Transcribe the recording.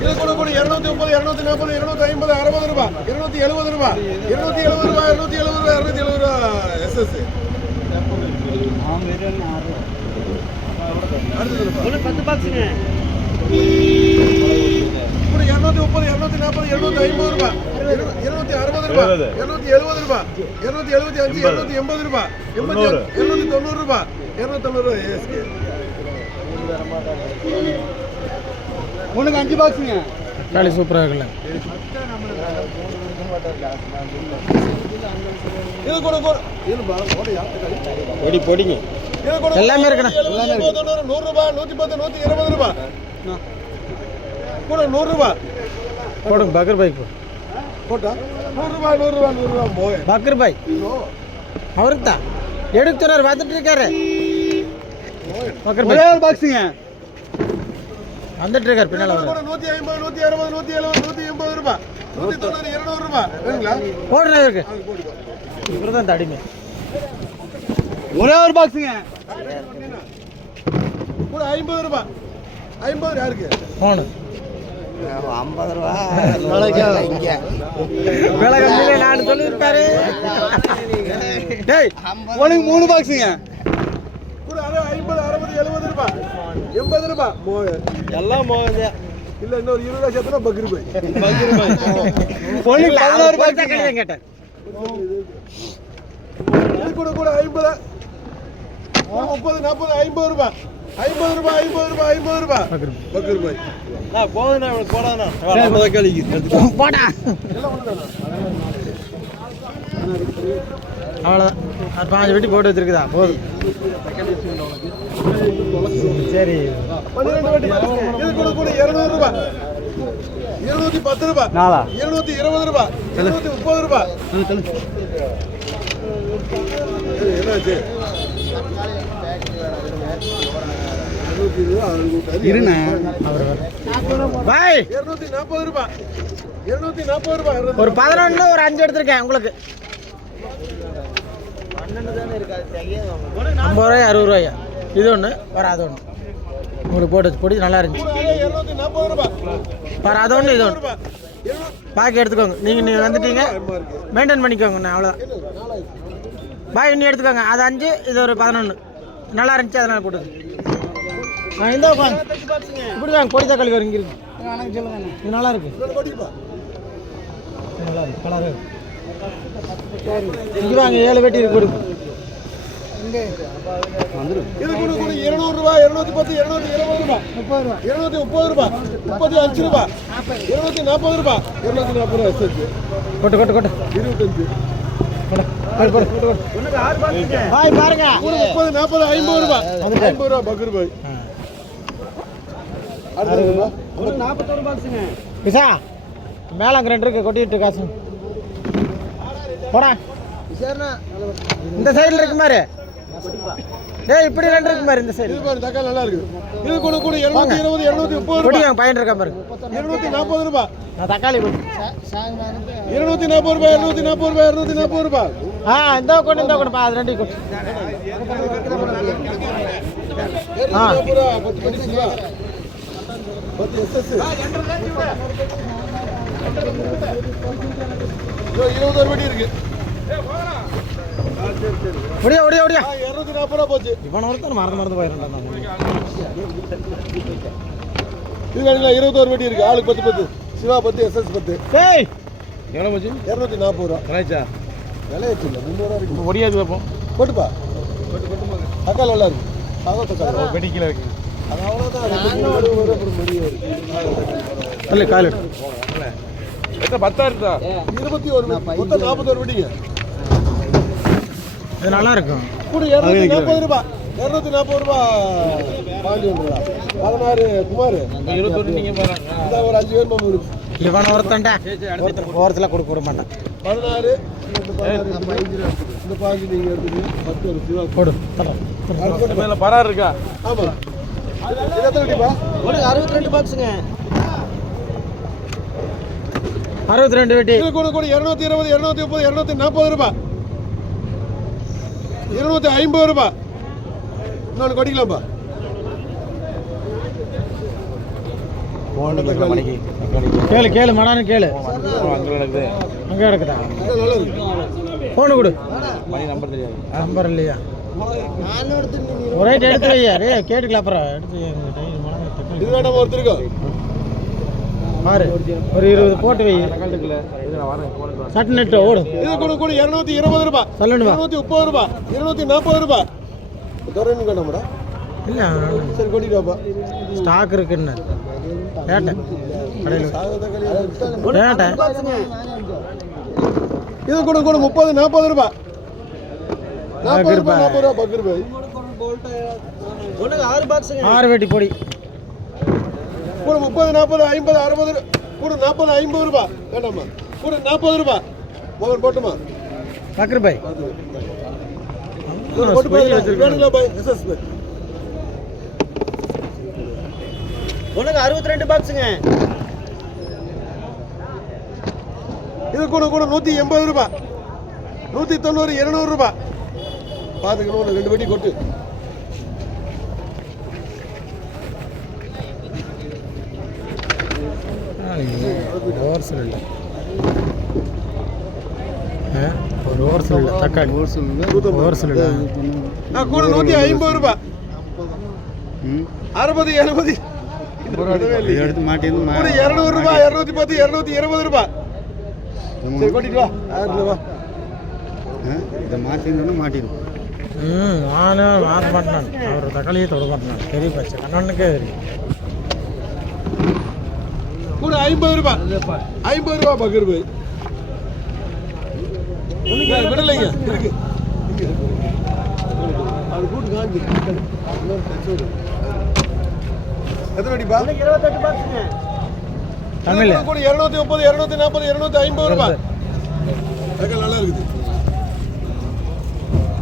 இது கூட கூட 230 240 250 60 ரூபாய் 270 ரூபாய் 270 ரூபாய் 270 ரூபாய் 270 ரூபாய் எஸ்எஸ் ஒரு 10 பாக்ஸ்ங்க கூட 230 240 250 ரூபாய் 260 ரூபாய் 270 ரூபாய் 275 280 ரூபாய் 290 ரூபாய் 290 ரூபாய் எஸ்கே ஒண்ணுக்கு 5 பாக்ஸ்ங்க காலி சூப்பரா இருக்குல்ல இது கூட கூட இது போடு பொடி பொடிங்க எல்லாமே இருக்குண்ணா 100 ரூபாய் 110 120 ரூபாய் கூட 100 ரூபாய் போடுங்க பக்கர் பைக் போட்டா 100 ரூபாய் 100 ரூபாய் 100 ரூபாய் போய் பக்கர் பைக் அவருக்கு தான் எடுத்துறாரு வந்துட்டு இருக்காரு பக்கர் பைக் பாக்ஸ்ங்க வந்துட்டு இருக்காரு பின்னால கூட 150 160 170 180 ரூபாய் 190 200 ரூபாய் வேணுங்களா போடுறேன் இருக்கு இவர்தான் தடிமை ஒரே ஒரு பாக்ஸ்ங்க கூட 50 ரூபாய் 50 யாருக்கு போனு 50 ரூபா விலை கம்மியில நான் சொல்லியிருக்காரு டேய் ஒண்ணுக்கு 3 பாக்ஸ்ங்க கூட 50 60 70 ரூபாய் 80 ரூபாய் மோய எல்லாம் போகுது இல்ல இன்னொரு 20 ரூபாய் சேர்த்தா பக்கர் போய் ஒண்ணுக்கு 16 பாக்ஸ் கேட்டேன் இது கூட கூட 50 30 40 50 ரூபாய் 50 ரூபாய் 50 ரூபாய் 50 ரூபாய் பக்கர் போய் நான் போகுதுண்ணா இவனுக்கு போடாதுண்ணா போடா அவ்வளோதான் அது 5 வெட்டி போட்டு வச்சிருக்குதா போதும் சரி 12 வெட்டி இது கூட கூட 200 ரூபாய் 210 ரூபாய் 220 ரூபாய் 230 ரூபாய் என்னாச்சு இருண்ணா பாய் 240 ரூபாய் 240 ரூபாய் ஒரு 11 ஒரு 5 எடுத்திருக்கேன் உங்களுக்கு 50 ரூபாய் 60 ரூபாயா இது ஒன்று வேறு அது ஒன்று உங்களுக்கு போட்டு பொடி நல்லா இருந்துச்சு 240 ரூபாய் வேறு அது ஒன்று இது ஒன்று பாக்கி எடுத்துக்கோங்க நீங்கள் வந்துட்டீங்க மெயின்டைன் பண்ணிக்கோங்கண்ணா அவ்வளோதான் பாய் இன்னும் எடுத்துக்கோங்க அது 5 இது ஒரு 11 நல்லா இருந்துச்சு அதனால் போட்டுது இந்த உட்காந்து இப்படி வாங்க பொடி தக்காளி வரும் இங்கே இருக்கு இது நல்லா இருக்கு நல்லா இருக்கு கலரு இங்கே வாங்க 7 வெட்டி இருக்கு கொடுக்கு இது கூட கூட 200 ரூபாய் 210 220 ரூபாய் 230 ரூபாய் 35 ரூபாய் 240 ரூபாய் 240 ரூபாய் எஸ்எஸ் கொட்டு கொட்டு கொட்டு 25 பாய் பாருங்க 30 40 50 ரூபாய் 50 ரூபாய் பக்கர் பாய் அடுத்து ஒரு 41 பாக்ஸ்ங்க பிசா மேலே அங்கே 2 இருக்கு கொட்டிட்டு காசு போடா இந்த சைடில் இருக்கு மாதிரி டேய் இப்படி 2 இருக்கு மாதிரி இந்த சைடு இது பாரு தக்காளி நல்லா இருக்கு இது கூட கூட 220 230 கொடி ரூபாய் வாங்க பையன் இருக்கா பாரு 240 ரூபாய் நான் தக்காளி 240 ரூபாய் 240 ரூபாய் 240 ரூபாய் இந்த கொண்டு பா அது 2 கொண்டு 240 ரூபாய் 10 படி ரூபாய் 10 எஸ்எஸ் 20 ரூபாய் இருக்கு ஒடியா ஒடியா ஒடியா 240 ரூபாய் போச்சு இவன் ஒருத்தர் மறந்து போயிடறான் இது வேணுங்களா 21 வெட்டி இருக்கு ஆளுக்கு 10 10 சிவா 10 எஸ்எஸ் 10 டேய் எவ்வளோ போச்சு 240 ரூபா ராஜா விலை வச்சு இல்லை 300 ரூபா இருக்கு ஒடியாது வைப்போம் போட்டுப்பா தக்காளி நல்லா இருக்கு தக்காளி வெடி கீழே வைக்க அது அவ்வளோதான் இல்லை காலு எத்தனை 10 இருக்கா 21 மொத்தம் 41 வெட்டிங்க இது நல்லா இருக்கும் கூட 240 ரூபாய் 240 ரூபாய் 11 ரூபா 16 குமார் 21 நீங்கள் போகிறாங்க இந்த ஒரு 5 பேர் மாமூல் இவன் ஒருத்தன்டா ஓரத்தில் கொடுக்க விட மாட்டான் 16 இந்த 15 நீங்கள் எடுத்துக்கீங்க 10 ஒரு சிவா போடு மேலே பரார் இருக்கா ஆமாம் இது எத்தனை வெட்டிப்பா ஒரு 62 பாக்ஸ்ங்க 62 வெட்டி இது கூட கூட 220 230 240 ரூபாய் 250 ரூபாய் இன்னொன்று கொடிக்கலாம்ப்பா கேளு கேளு மடானு கேளு. அங்கே கிடக்குதா? ஃபோனு கொடு. நம்பர் இல்லையா? ஒரு ரைட் எடுத்து வையா. கேட்டுக்கலாம் அப்புறம் எடுத்து இது வேண்டாம் ஒருத்தருக்கு பாரு. ஒரு 20 போட்டு வை. சட்டு நெட்டு ஓடும். இது கூட கூட 220 ரூபாய். சொல்லுங்க. 230 ரூபாய். 240 ரூபாய். தரேன்னு கேட்டாமடா. இல்லை சரி கொட்டிட்டாப்பா. ஸ்டாக் இருக்குன்னு கேட்டேன் கடையில் கேட்டேன். இது கூட கூட 30 40 ரூபாய். 40 ரூபாய் 40 ரூபாய் பக்கர் பாய். ஒண்ணுக்கு 6 பாக்ஸுங்க. 6 வெட்டி பொடி கூட 30 40 50 60 கூட 40 50 ரூபாய். வேண்டாமா கூட 40 ரூபாய். மோகன் போட்டுமா பக்கர் பாய் போட்டு பாய் வேணுங்களா பாய் எஸ்எஸ் பாய். ஒண்ணுக்கு 62 பாக்ஸுங்க. இது கூட கூட 180 ரூபாய். 190 200 ரூபாய். பாத்துக்கணும் 2 வெட்டி கொட்டு. ஓவர்சல் இல்லை. ஒரு ஓவர்சல் இல்லை. தக்காளி ஓவர்சல் இல்லை. கூட 150 ரூபாய். 60 70 எடுத்து மாட்டிருந்து கூட 200 ரூபாய். 210 220 ரூபாய். சரி கொட்டிட்டு வா. வா இதை மாட்டிருந்து மாட்டிடும். நானும் மாற்ற மாட்டேன். அவர் தக்காளியே தொட மாட்டேன். பெரிய பச்சை கண்ணனுக்கே தெரியும். கூட 50 ரூபாய். 50 ரூபாய் பக்கர் போய் விடலைங்க இருக்கு. அது கூட்டு காஞ்சி எத்தனை அடிப்பா? 28 பாக்ஸுங்க. தமிழ் கூட 230 240 250 ரூபாய். நல்லா